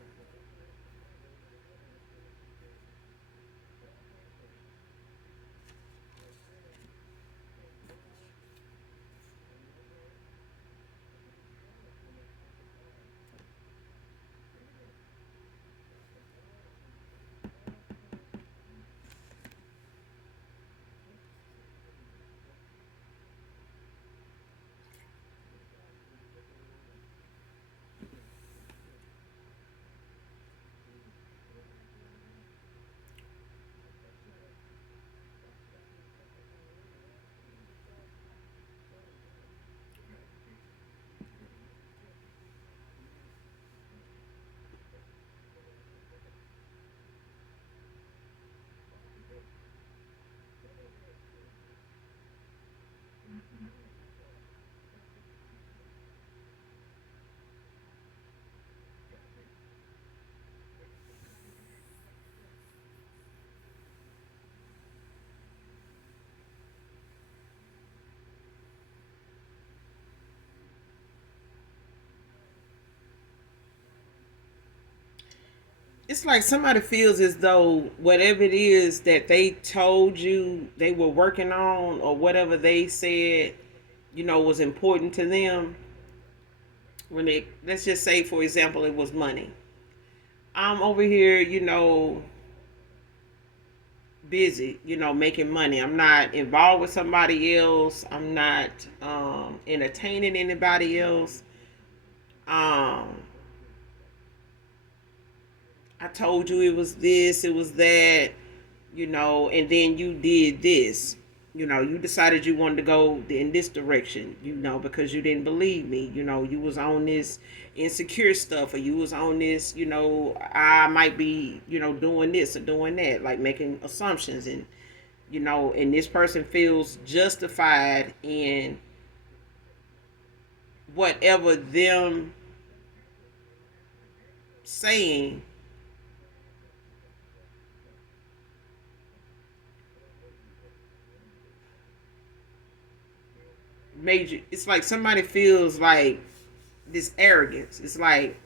It's like somebody feels as though whatever it is that they told you they were working on, or whatever they said, was important to them. When they, let's just say, for example, it was money. I'm over here, busy, making money. I'm not involved with somebody else. I'm not entertaining anybody else. Um, I told you it was this, it was that, and then you did this. You decided you wanted to go in this direction, because you didn't believe me. You was on this insecure stuff, or you was on this, I might be, doing this or doing that, like making assumptions. And this person feels justified in whatever them saying major. It's like somebody feels like this arrogance. It's like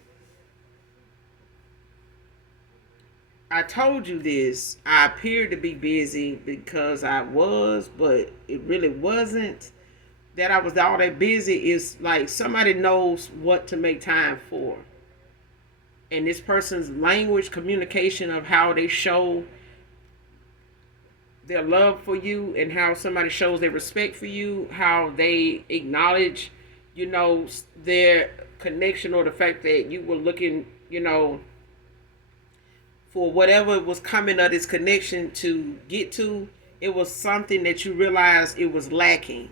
I told you this. I appeared to be busy because I was, but it really wasn't. That I was all that busy is like somebody knows what to make time for. And this person's language, communication of how they show their love for you and how somebody shows their respect for you, how they acknowledge, their connection or the fact that you were looking, for whatever was coming of this connection to get to, it was something that you realized it was lacking.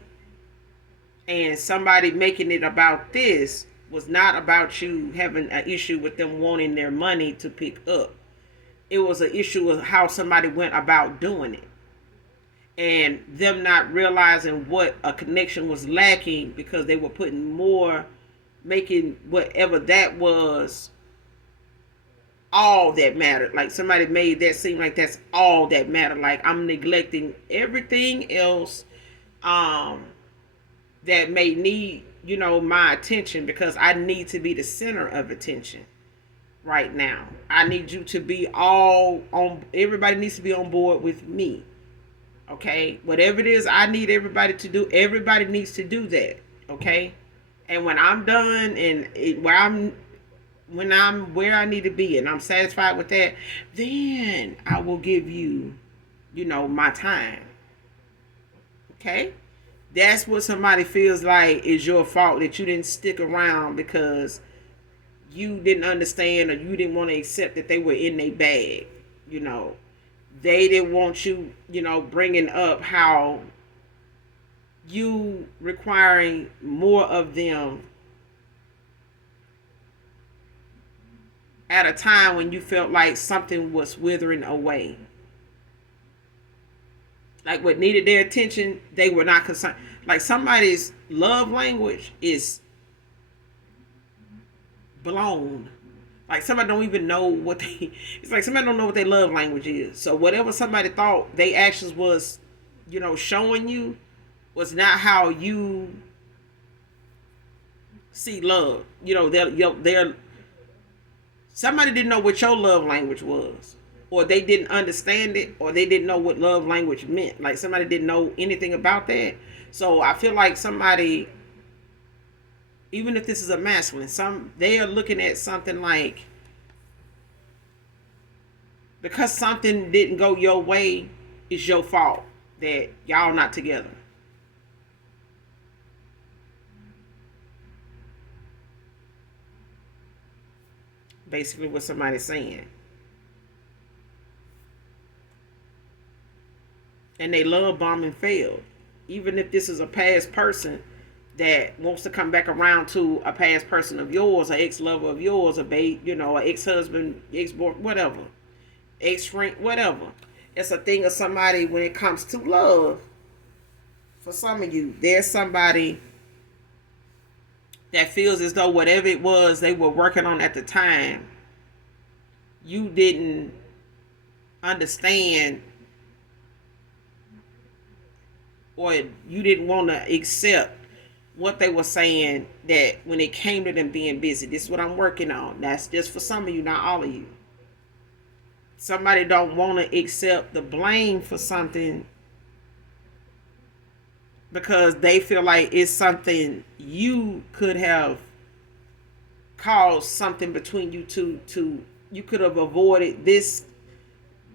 And somebody making it about this was not about you having an issue with them wanting their money to pick up. It was an issue of how somebody went about doing it. And them not realizing what a connection was lacking because they were putting more, making whatever that was all that mattered. Like somebody made that seem like that's all that mattered. Like I'm neglecting everything else that may need, my attention because I need to be the center of attention right now. I need you to be all on, everybody needs to be on board with me. Okay? Whatever it is I need everybody to do, everybody needs to do that. Okay? And when I'm done and when I'm where I need to be and I'm satisfied with that, then I will give you, my time. Okay? That's what somebody feels like is your fault, that you didn't stick around because you didn't understand or you didn't want to accept that they were in their bag. They didn't want you, bringing up how you requiring more of them at a time when you felt like something was withering away. Like what needed their attention, they were not concerned. Like somebody's love language is blown. Like somebody don't even know what they. It's like somebody don't know what their love language is. So whatever somebody thought they actions was, showing you, was not how you see love. They're somebody didn't know what your love language was, or they didn't understand it, or they didn't know what love language meant. Like somebody didn't know anything about that. So I feel like somebody, even if this is a masculine, they are looking at something like, because something didn't go your way, it's your fault that y'all not together. Basically what somebody's saying. And they love bombing failed. Even if this is a past person that wants to come back around to a past person of yours, an ex-lover of yours, an ex-husband, ex-boy, whatever, ex-friend, whatever. It's a thing of somebody when it comes to love. For some of you, there's somebody that feels as though whatever it was they were working on at the time, you didn't understand, or you didn't want to accept what they were saying, that when it came to them being busy, this is what I'm working on. That's just for some of you, not all of you. Somebody don't want to accept the blame for something because they feel like it's something you could have caused something between you two. You could have avoided this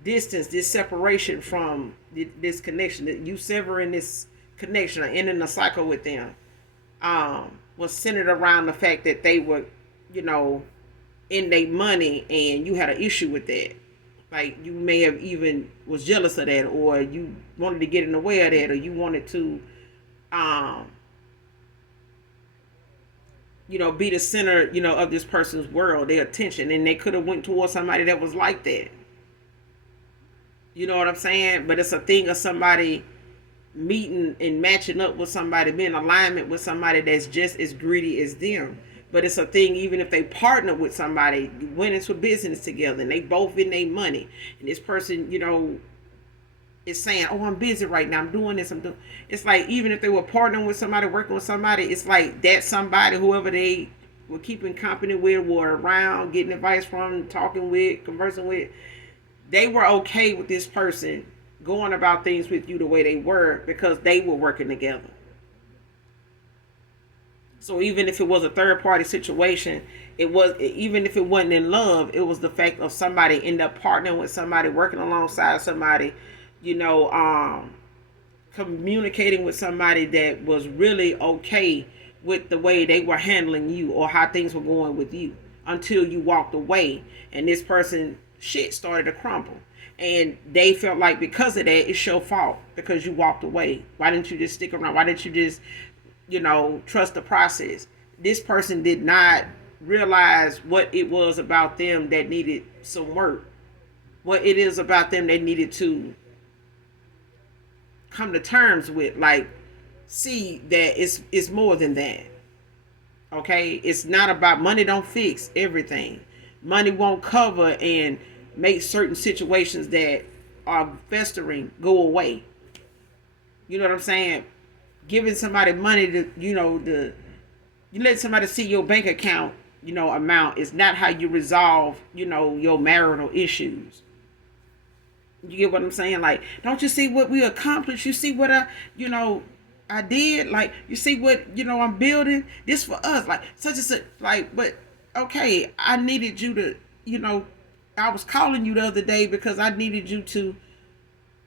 distance, this separation from this connection, that you severing this connection or ending a cycle with them, was centered around the fact that they were, in their money and you had an issue with that. Like you may have even was jealous of that, or you wanted to get in the way of that, or you wanted to, be the center, of this person's world, their attention, and they could have went towards somebody that was like that. You know what I'm saying? But it's a thing of somebody meeting and matching up with somebody, being in alignment with somebody that's just as greedy as them. But it's a thing, even if they partner with somebody, went into business together, and they both in their money, and this person, is saying, "Oh, I'm busy right now. I'm doing this. I'm doing." It's like even if they were partnering with somebody, working with somebody, it's like that somebody, whoever they were keeping company with, were around, getting advice from, talking with, conversing with, They were okay with this person going about things with you the way they were because they were working together. So even if it was a third party situation, it was, even if it wasn't in love, it was the fact of somebody end up partnering with somebody, working alongside somebody, you know, communicating with somebody that was really okay with the way they were handling you or how things were going with you until you walked away and this person shit started to crumble. And they felt like because of that, it's your fault because you walked away. Why didn't you just stick around? Why didn't you just, trust the process? This person did not realize what it was about them that needed some work. What it is about them that needed to come to terms with, like, see that it's more than that. Okay, it's not about money. Don't fix everything. Money won't cover and make certain situations that are festering go away. You know what I'm saying? Giving somebody money to, you let somebody see your bank account, amount is not how you resolve, your marital issues. You get what I'm saying? Like, don't you see what we accomplished? You see what I did? Like, you see what, I'm building? This for us. Like, such and such. Like, but, okay, I needed you to, I was calling you the other day because I needed you to,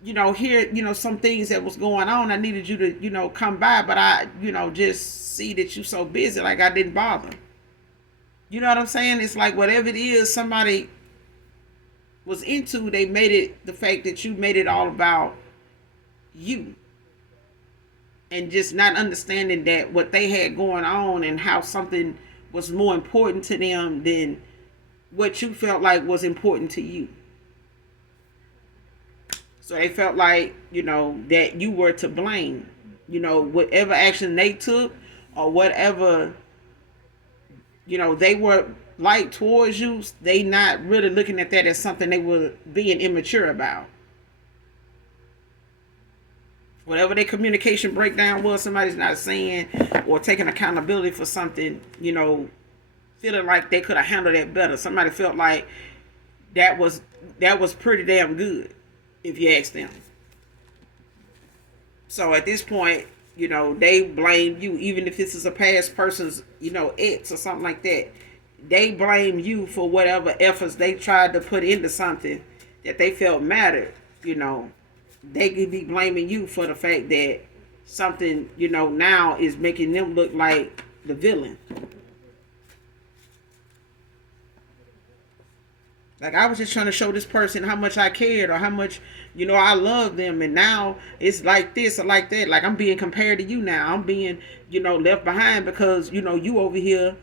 hear, some things that was going on. I needed you to, come by, but I, just see that you so busy. Like, I didn't bother. You know what I'm saying? It's like whatever it is somebody was into, they made it the fact that you made it all about you, and just not understanding that what they had going on and how something was more important to them than what you felt like was important to you. So they felt like, that you were to blame, whatever action they took or whatever, they were like towards you, they not really looking at that as something they were being immature about. Whatever their communication breakdown was, somebody's not saying or taking accountability for something, feeling like they could have handled that better. Somebody felt like that was pretty damn good, if you ask them. So at this point, they blame you, even if this is a past person's, ex or something like that. They blame you for whatever efforts they tried to put into something that they felt mattered. They could be blaming you for the fact that something, now is making them look like the villain. Like, I was just trying to show this person how much I cared or how much, I love them. And now it's like this or like that. Like, I'm being compared to you now. I'm being, left behind because, you over here,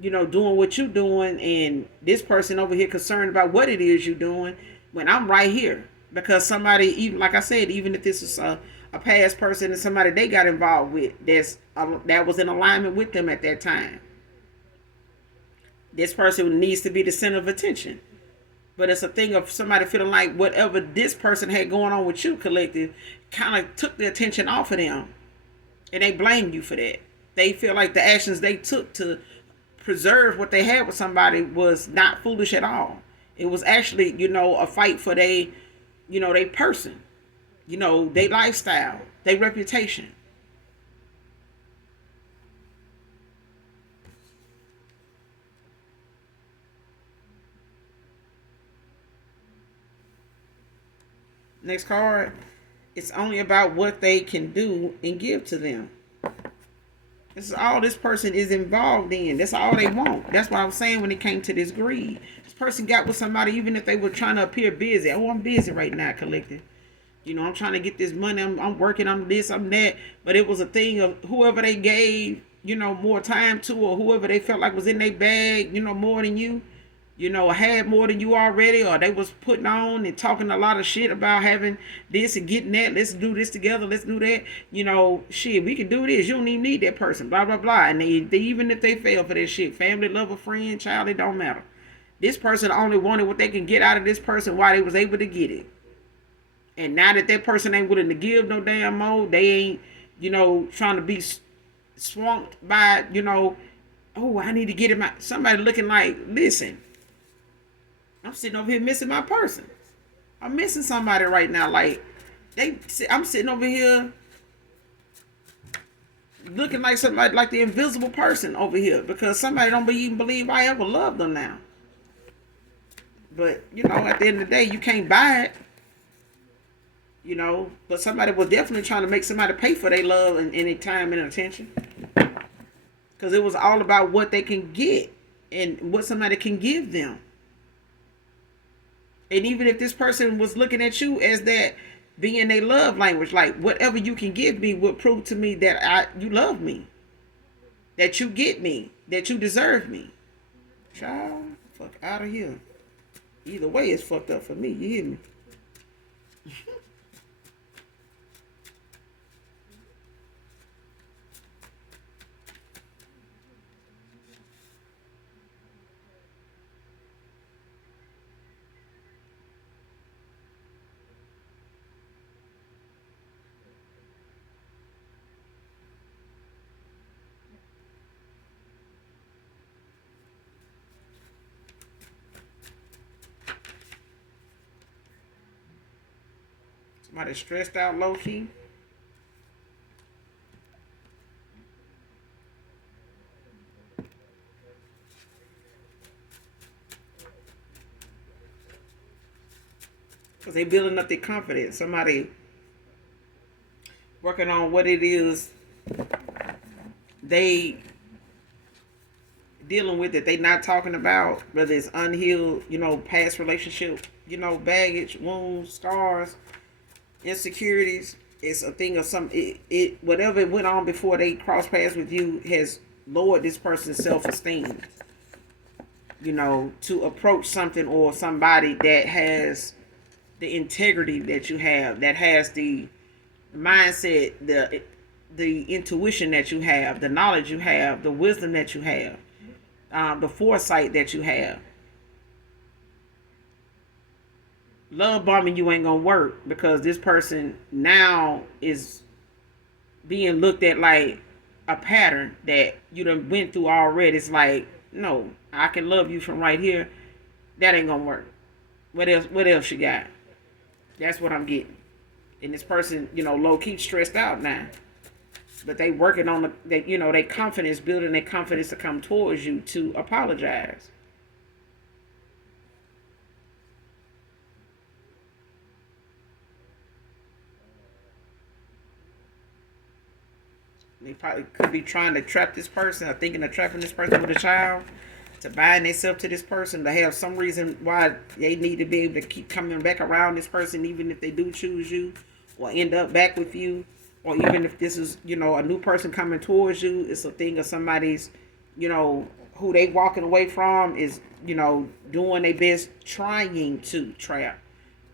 doing what you doing. And this person over here concerned about what it is you doing when I'm right here. Because somebody, even like I said, even if this is a past person and somebody they got involved with that was in alignment with them at that time. This person needs to be the center of attention. But it's a thing of somebody feeling like whatever this person had going on with you, collective, kind of took the attention off of them. And they blame you for that. They feel like the actions they took to preserve what they had with somebody was not foolish at all. It was actually, a fight for they person, their lifestyle, their reputation. Next card. It's only about what they can do and give to them. This is all this person is involved in. That's all they want. That's what I was saying when it came to this greed. This person got with somebody even if they were trying to appear busy. Oh, I'm busy right now, collective. I'm trying to get this money. I'm working. I'm this. I'm that. But it was a thing of whoever they gave, more time to, or whoever they felt like was in their bag, more than you, had more than you already, or they was putting on and talking a lot of shit about having this and getting that. Let's do this together. Let's do that. Shit, we can do this. You don't even need that person. Blah, blah, blah. And they even if they fail for that shit, family, lover, friend, child, it don't matter. This person only wanted what they can get out of this person while they was able to get it. And now that that person ain't willing to give no damn more, they ain't, trying to be swamped by, oh, I need to get it. Somebody looking like, listen, I'm sitting over here missing my person. I'm missing somebody right now. Like I'm sitting over here looking like somebody, like the invisible person over here, because somebody don't even believe I ever loved them now. But at the end of the day, you can't buy it. But somebody was definitely trying to make somebody pay for their love and any time and attention, because it was all about what they can get and what somebody can give them. And even if this person was looking at you as that being a love language, like whatever you can give me would prove to me that you love me, that you get me, that you deserve me. Child, fuck out of here. Either way, it's fucked up for me. You hear me? Somebody stressed out low key. Because they building up their confidence. Somebody working on what it is they dealing with that they not talking about, whether it's unhealed, past relationship, baggage, wounds, scars, insecurities. It's a thing of it whatever it went on before they crossed paths with you has lowered this person's self-esteem, to approach something or somebody that has the integrity that you have, that has the mindset, the intuition that you have, the knowledge you have, the wisdom that you have, the foresight that you have. Love bombing you ain't gonna work, because this person now is being looked at like a pattern that you done went through already. It's like, no, I can love you from right here. That ain't gonna work. What else? What else you got? That's what I'm getting. And this person, low key stressed out now. But they working on they confidence, building their confidence to come towards you to apologize. They probably could be trying to trap this person, or thinking of trapping this person with a child, to bind themselves to this person, to have some reason why they need to be able to keep coming back around this person, even if they do choose you or end up back with you. Or even if this is, a new person coming towards you, it's a thing of somebody's, who they walking away from is, doing their best trying to trap.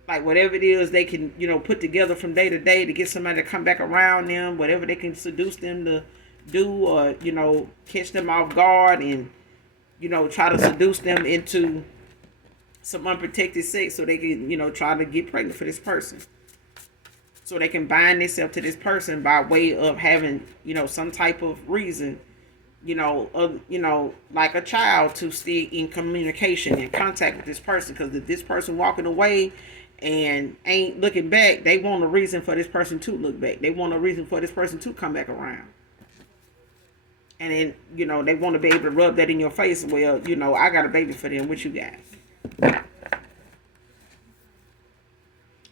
Like whatever it is they can, put together from day to day to get somebody to come back around them, whatever they can seduce them to do, or, catch them off guard and, try to seduce them into some unprotected sex so they can, try to get pregnant for this person. So they can bind themselves to this person by way of having, some type of reason, like a child, to stay in communication and contact with this person. Because if this person walking away and ain't looking back, they want a reason for this person to look back. They want a reason for this person to come back around. And then, they want to be able to rub that in your face. Well, I got a baby for them. What you got?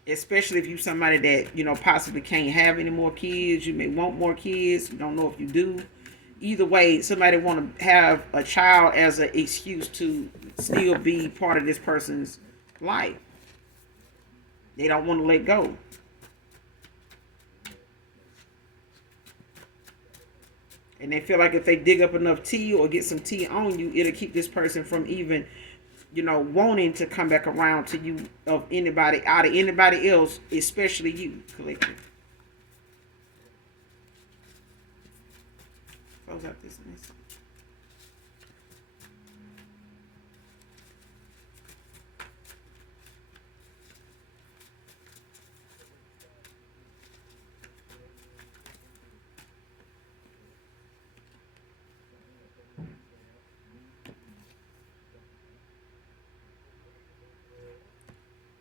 Especially if you somebody that, possibly can't have any more kids. You may want more kids. You don't know if you do. Either way, somebody want to have a child as an excuse to still be part of this person's life. They don't want to let go. And they feel like if they dig up enough tea or get some tea on you, it'll keep this person from even, wanting to come back around to you of anybody, out of anybody else, especially you, collective. Close out this message.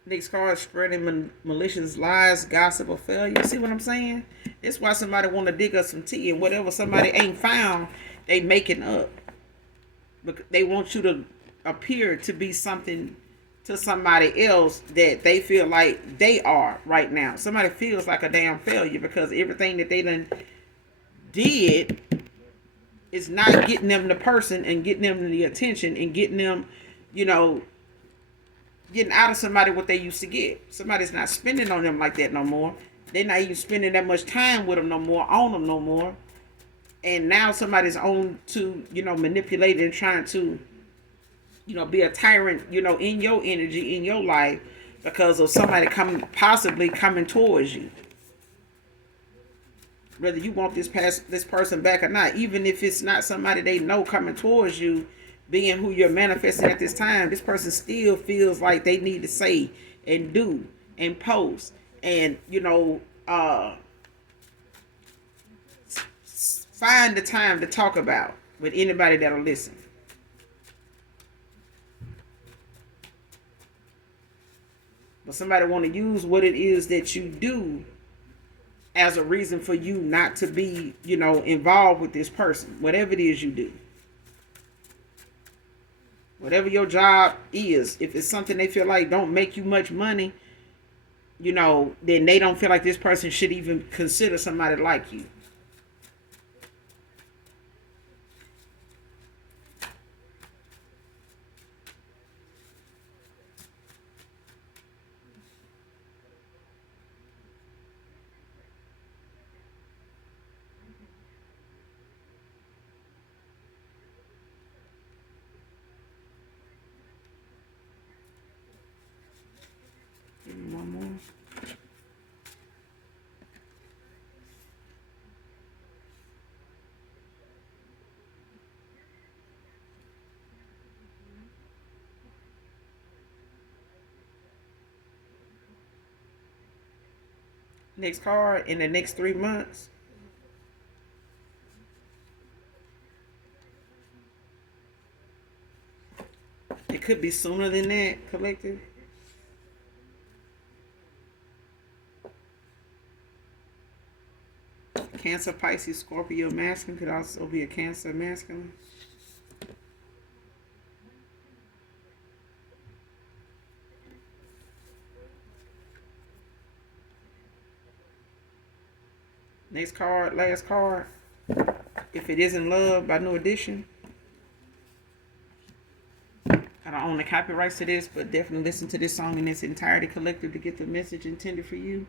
Next card, spreading malicious lies, gossip, or failure. See what I'm saying? That's why somebody want to dig up some tea, and whatever somebody ain't found, they making up. Because they want you to appear to be something to somebody else that they feel like they are right now. Somebody feels like a damn failure because everything that they done did is not getting them the person and getting them the attention and getting them, you know, getting out of somebody what they used to get. Somebody's not spending on them like that no more. They're not even spending that much time with them no more, on them no more. And now somebody's on to, manipulate and trying to, be a tyrant, in your energy, in your life, because of somebody possibly coming towards you. Whether you want this person back or not, even if it's not somebody they know coming towards you, being who you're manifesting at this time, this person still feels like they need to say and do and post and find the time to talk about with anybody that'll listen. But somebody want to use what it is that you do as a reason for you not to be, involved with this person, whatever it is you do. Whatever your job is, if it's something they feel like don't make you much money, then they don't feel like this person should even consider somebody like you. Give me one more. Next card, in the next 3 months. It could be sooner than that, collective. Cancer, Pisces, Scorpio, masculine could also be a Cancer masculine. Next card, last card. If It Isn't Love by New Edition. I don't own the copyrights to this, but definitely listen to this song in its entirety, collective, to get the message intended for you.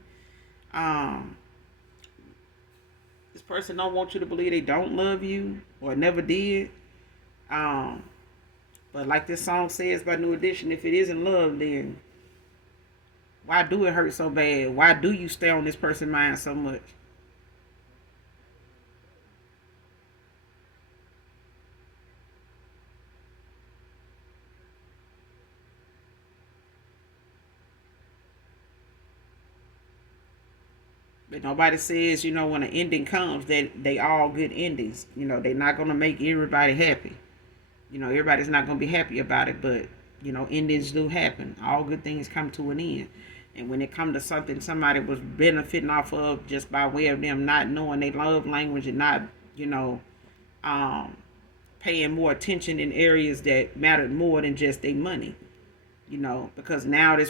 This person don't want you to believe they don't love you or never did. But like this song says by New Edition, if it isn't love, then why do it hurt so bad? Why do you stay on this person's mind so much? But nobody says, when an ending comes, that they all good endings. They're not going to make everybody happy. Everybody's not going to be happy about it, but, endings do happen. All good things come to an end. And when it comes to something somebody was benefiting off of just by way of them not knowing their love language and not, paying more attention in areas that mattered more than just their money, because now this